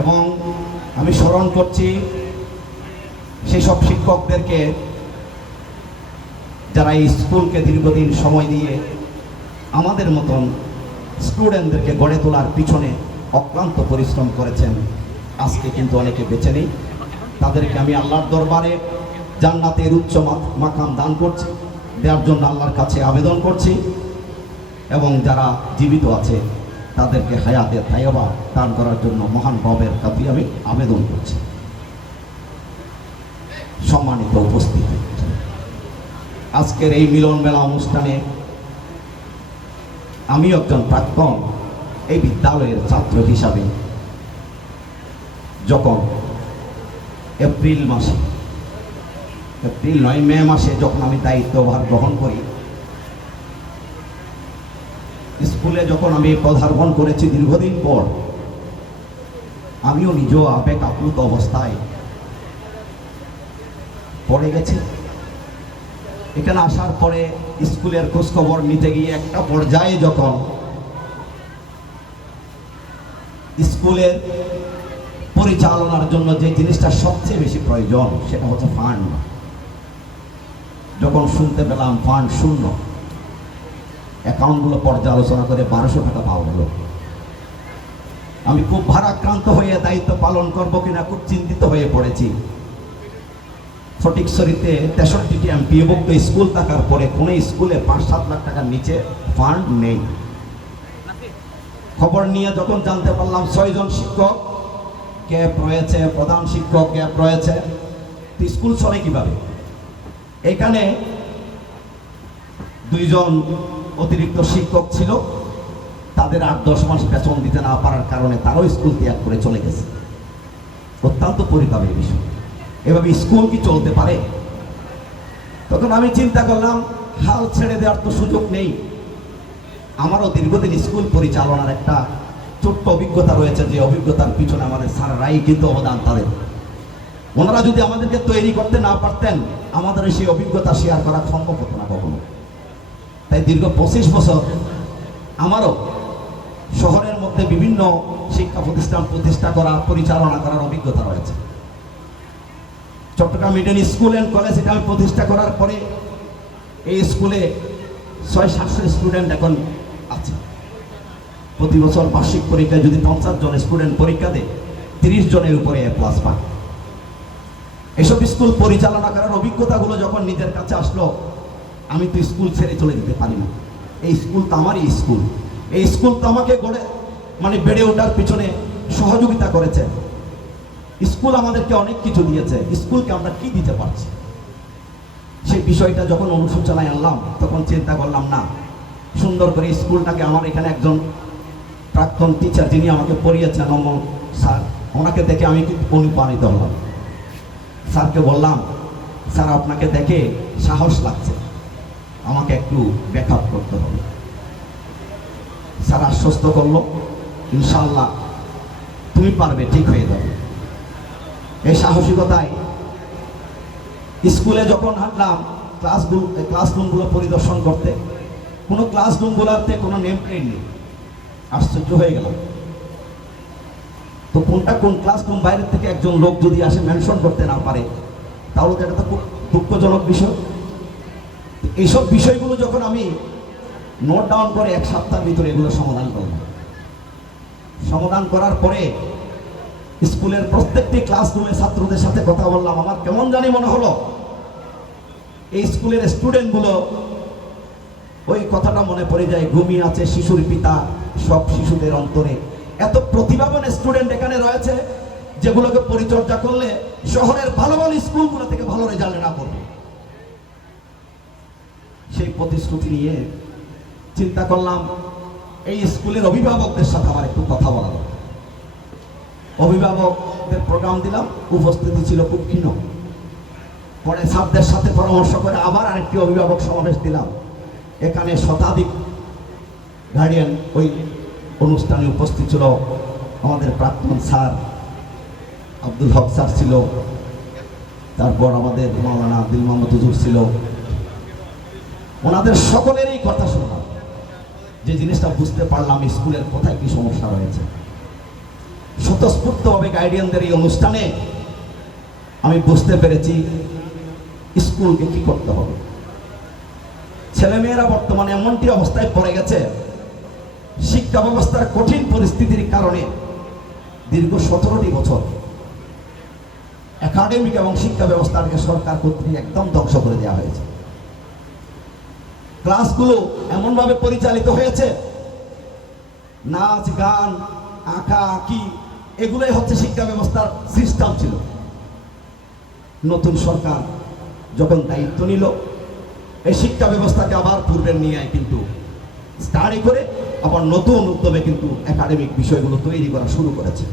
এবং আমি স্মরণ করছি সেই সব শিক্ষকদেরকে যারা এই স্কুলকে দীর্ঘদিন সময় দিয়ে আমাদের মতন স্টুডেন্টদেরকে গড়ে তোলার পিছনে অক্লান্ত পরিশ্রম করেছেন। আজকে কিন্তু অনেকে বেঁচে নেই, তাদেরকে আমি আল্লাহর দরবারে জান্নাতের উচ্চ মাকাম দান করছি, দেওয়ার জন্য আল্লাহর কাছে আবেদন করছি। এবং যারা জীবিত আছে তাদেরকে হায়াতে তাইয়্যিবা দান করার জন্য মহান রবের কাছে আমি আবেদন করছি। সম্মানিত উপস্থিতি, আজকের এই মিলন মেলা অনুষ্ঠানে আমি একজন প্রাক্তন এই বিদ্যালয়ের ছাত্র হিসাবে যখন মে মাসে যখন আমি দায়িত্বভার গ্রহণ করি, স্কুলে যখন আমি পদার্পণ করেছি দীর্ঘদিন পর, আমিও নিজেও আবেগ আপ্লুত অবস্থায় পড়ে গেছি। এখানে আসার পরে স্কুলের খোঁজখবর নিতে গিয়ে একটা পর্যায়ে যখন স্কুলের পরিচালনার জন্য যে জিনিসটা সবচেয়ে বেশি প্রয়োজন সেটা হচ্ছে ফান্ড, যখন শুনতে পেলাম ফান্ড শূন্য, অ্যাকাউন্টগুলো পর্যালোচনা করে 1200 টাকা পাওয়া গেল, আমি খুব ভারাক্রান্ত হয়ে দায়িত্ব পালন করব কিনা খুব চিন্তিত হয়ে পড়েছি। ফটিকছড়িতে 63টি এমপিওভুক্ত স্কুল থাকার পরে কোনো স্কুলে 5-7 লাখ টাকার নিচে ফান্ড নেই। খবর নিয়ে যখন জানতে পারলাম 6 জন শিক্ষক গ্যাপ রয়েছে, প্রধান শিক্ষক গ্যাপ রয়েছে, তো স্কুল চলে কিভাবে? এখানে 2 জন অতিরিক্ত শিক্ষক ছিল, তাদের 8-10 মাস বেতন দিতে না পারার কারণে তারাও স্কুল ত্যাগ করে চলে গেছে। অত্যন্ত পরিতাপের বিষয়। এভাবে স্কুল কি চলতে পারে? তখন আমি চিন্তা করলাম, হাল ছেড়ে দেওয়ার তো সুযোগ নেই। আমারও দীর্ঘদিন স্কুল পরিচালনার একটা ছোট্ট অভিজ্ঞতা রয়েছে, যে অভিজ্ঞতার পিছনে আমাদের স্যাররাই কিন্তু অবদান তাদের। ওনারা যদি আমাদেরকে তৈরি করতে না পারতেন, আমাদের সেই অভিজ্ঞতা শেয়ার করা সম্ভব হতো না কখনো। তাই দীর্ঘ 25 বছর আমারও শহরের মধ্যে বিভিন্ন শিক্ষা প্রতিষ্ঠান প্রতিষ্ঠা করা, পরিচালনা করার অভিজ্ঞতা রয়েছে। Chittagong middle school and college এটা আমি প্রতিষ্ঠা করার পরে এই স্কুলে 600-700 স্টুডেন্ট এখন আছে। প্রতি বছর বার্ষিক পরীক্ষায় যদি 50 জন স্টুডেন্ট পরীক্ষা দেয়, 30 জনের উপরে A+ পায়। এসব স্কুল পরিচালনা করার অভিজ্ঞতাগুলো যখন নিজের কাছে আসলো, আমি তো স্কুল ছেড়ে চলে যেতে পারি না। এই স্কুল তো আমারই স্কুল, এই স্কুল তো আমাকে বেড়ে ওঠার পিছনে সহযোগিতা করেছে। স্কুল আমাদেরকে অনেক কিছু দিয়েছে, স্কুলকে আমরা কি দিতে পারছি? সেই বিষয়টা যখন অনুশোচনায় আনলাম, তখন চিন্তা করলাম, না, সুন্দর করে স্কুলটাকে, আমার এখানে একজন প্রাক্তন টিচার যিনি আমাকে পড়িয়েছেন অমল স্যার, ওনাকে দেখে আমি কিন্তু অনুপ্রাণিত হলাম। স্যারকে বললাম, স্যার আপনাকে দেখে সাহস লাগছে, আমাকে একটু ব্যাকআপ করতে হবে। স্যার আশ্বস্ত করলো, ইনশাআল্লাহ তুমি পারবে, ঠিক হয়ে যাবে। এই সাহসিকতায় স্কুলে যখন হাঁটলাম ক্লাসরুমগুলো পরিদর্শন করতে, কোনো ক্লাসরুমগুলোতে কোনো নেম প্লেট নেই। আশ্চর্য হয়ে গেলাম, তো কোনটা কোন ক্লাসরুম বাইরের থেকে একজন লোক যদি আসে মেনশন করতে না পারে, তাহলে তো এটা তো খুব দুঃখজনক বিষয়। এইসব বিষয়গুলো যখন আমি নোট ডাউন করে 1 সপ্তাহের ভিতরে এগুলো সমাধান করলাম। সমাধান করার পরে স্কুলের প্রত্যেকটি ক্লাসরুমে ছাত্রদের সাথে কথা বললাম। আমার কেমন জানি মনে হলো এই স্কুলের স্টুডেন্টগুলো, ওই কথাটা মনে পড়ে যায়, ঘুমিয়ে আছে শিশুর পিতা, সব শিশুদের অন্তরে এত প্রতিভাবান স্টুডেন্ট এখানে রয়েছে, যেগুলোকে পরিচর্যা করলে শহরের ভালো ভালো স্কুলগুলো থেকে ভালো রেজাল্ট না করবে। সেই প্রতিশ্রুতি নিয়ে চিন্তা করলাম, এই স্কুলের অভিভাবকদের সাথে আমার একটু কথা বলা দরকার। অভিভাবকদের প্রোগ্রাম দিলাম, উপস্থিতি ছিল খুব ক্ষীণ। পরে স্যারদের সাথে পরামর্শ করে আবার আরেকটি অভিভাবক সমাবেশ দিলাম। এখানে শতাধিক গার্ডিয়ান ওই অনুষ্ঠানে উপস্থিত ছিল। আমাদের প্রাক্তন স্যার আব্দুল হক স্যার ছিল, তারপর আমাদের মাওলানা আব্দুল মোহাম্মদ হুজুর ছিল। ওনাদের সকলেরই কথা শুনলাম, যে জিনিসটা বুঝতে পারলাম স্কুলের কোথায় কি সমস্যা রয়েছে। শত স্বতঃস্ফূর্তভাবে গাইডিয়ানদের এই অনুষ্ঠানে আমি বুঝতে পেরেছি স্কুলকে কি করতে হবে। ছেলেমেয়েরা বর্তমানে এমনটি অবস্থায় পড়ে গেছে, শিক্ষা ব্যবস্থার কঠিন পরিস্থিতির কারণে দীর্ঘ 17টি বছর একাডেমিক এবং শিক্ষা ব্যবস্থাকে সরকার কর্তৃক একদম ধ্বংস করে দেওয়া হয়েছে। ক্লাসগুলো এমনভাবে পরিচালিত হয়েছে, নাচ গান আঁকা আঁকি এগুলোই হচ্ছে শিক্ষা ব্যবস্থার সিস্টেম ছিল। নতুন সরকার যখন দায়িত্ব নিল, এই শিক্ষা ব্যবস্থাকে আবার পূর্বের নিয়ে কিন্তু স্টাডি করে আবার নতুন উদ্যোগে কিন্তু একাডেমিক বিষয়গুলো তৈরি করা শুরু করেছে।